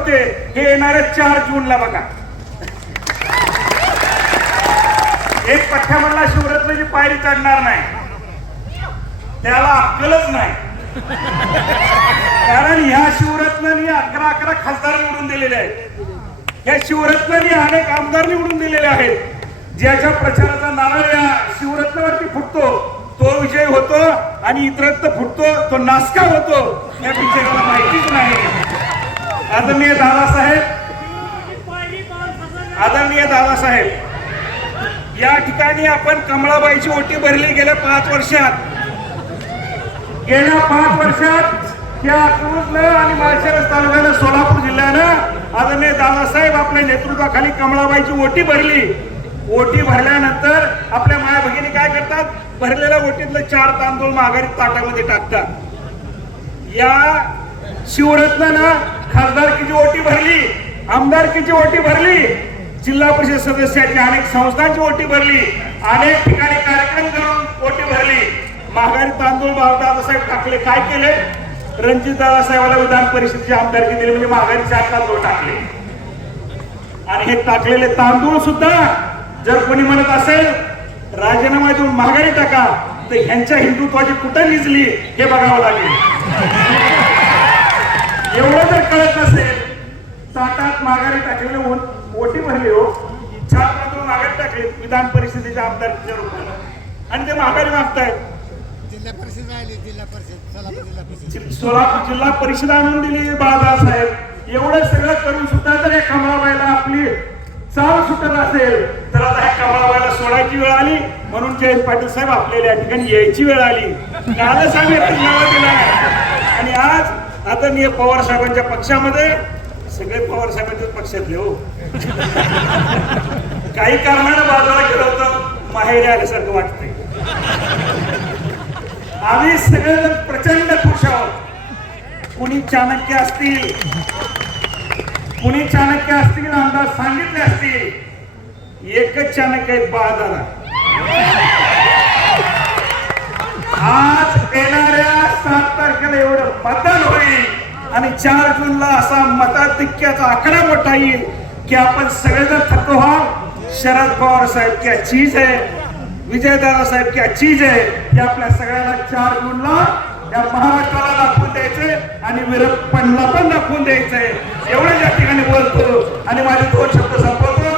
होते हे येणाऱ्या चार जूनला बघा. एक पठ्ठ्या म्हणला शिवरत्नाची पायरी चढणार नाही त्याला अक्कलच नाही. कारण ह्या शिवरत्नांनी अकरा अकरा खासदार निवडून दिलेले आहेत. या शिवरत्नांनी अनेक आमदार निवडून दिलेले आहेत. ज्याच्या प्रचाराचा नारळ या शिवरत्नावरती फुटतो तो विजय होतो आणि इतरत्र फुटतो तो नासका होतो या बिचाराला माहितीच नाही. आदरणीय दादासाहेब आदरणीय दादासाहेब या ठिकाणी आपण कमळाबाईची ओटी भरली गेल्या पाच वर्षात. गेल्या पाच वर्षात या अकलूजनं आणि माळशिरस तालुक्यानं सोलापूर जिल्ह्यानं आदरणीय दादासाहेब आपल्या नेतृत्वाखाली कमळाबाईची ओटी भरली. ओटी भरल्यानंतर आपल्या माया भगिनी काय करतात? भरलेल्या ओटीतलं चार तांदूळ माघारी ताटामध्ये टाकतात. या शिवरत्नानं खासदारकीची ओटी भरली आमदारकीची ओटी भरली जिल्हा परिषद सदस्याची अनेक संस्थांची ओटी भरली अनेक ठिकाणी कार्यक्रम करून ओटी भरली. माघारी तांदूळ भाव दादासाहेब टाकले काय केले? रणजित दादासाहेबाला विधान परिषदेची आमदारकी दिली? म्हणजे माघारी चार तांदूळ टाकले. आणि हे टाकलेले तांदूळ सुद्धा जर कोणी म्हणत असेल राजीनामा देऊन माघारी टाका तर ह्यांच्या हिंदुत्वाची कुठं निजली हे बघावं लागेल. एवढं जर कळत नसेल ताटात माघारी टाकलेले ओटी भरली हो. चार तांदूळ माघारी टाकले विधान परिषदेच्या आमदारकीच्या आणि ते माघारी मागतायत. जिल्हा परिषद राहिली जिल्हा परिषद सोलापूर जिल्हा परिषद. सोलापूर जिल्हा परिषद आणून दिली बाळासाहेब. साहेब एवढं सगळं करून सुद्धा जर या कमळाबाईला आपली चाल सुटत असेल तर आता ह्या कमळाबाईला सोडायची वेळ आली. म्हणून जयंत पाटील साहेब आपल्याला या ठिकाणी यायची वेळ आली. कालच आम्ही नावं दिला. आदरणीय पवार साहेबांच्या पक्षामध्ये सगळे पवार साहेबांच्याच पक्षात घेऊ हो. काही कारणानं बाजूला गेलो होतो माहेरी आल्यासारखं वाटतंय. आम्ही सगळेजण प्रचंड खुश आहोत. कुणी चाणक्य असतील कुणी चाणक्य असतील आमदार सांगितले असतील एकच चाणक्य आहेत हा आणि चार जूनला असा मताधिक्याचा आकडा मोठा येईल की आपण सगळेजण थक्क हा शरद पवार साहेब क्या चीज आहे विजयदादा साहेब क्या चीज आहे हे आपल्या सगळ्यांना चार जूनला या महाराष्ट्राला दाखवून द्यायचे आणि विरप्पनला पण दाखवून द्यायचंय एवढे या ठिकाणी बोलतो आणि माझे दोन शब्द संपवतो.